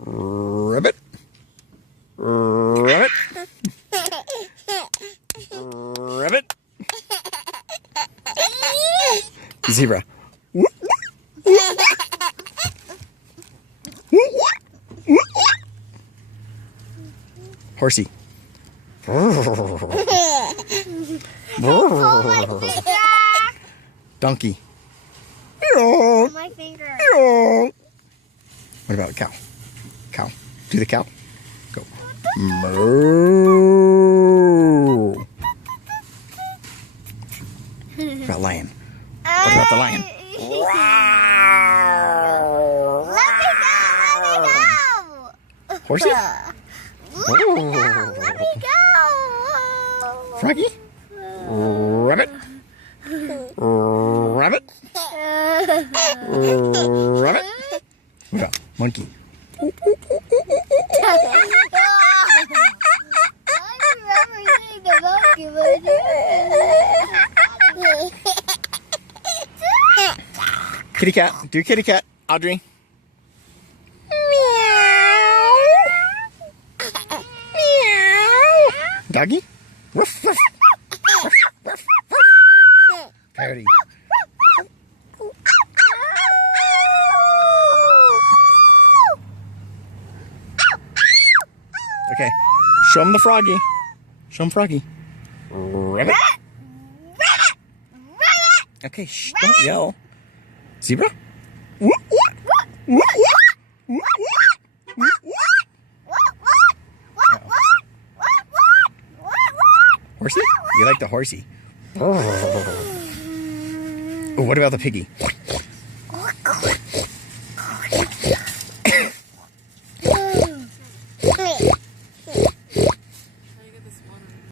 Rabbit. Rabbit. Rabbit. Zebra. Horsey. Donkey. My finger. What about a cow? Cow. Do the cow. Go. Moo. What about lion? What about the lion? Let me go! Horsey? Let me go! Froggy? Rabbit? Rabbit? Rabbit? What about monkey? I remember seeing the monkey, Kitty cat. Do kitty cat. Audrey. Doggy? Ruff, ruff. Ruff, ruff, ruff. Coyote. Okay. Show him the froggy. Show him froggy. Rabbit. Okay, shh, don't yell. Zebra? Horsey? You like the horsey. Oh, what about the piggy?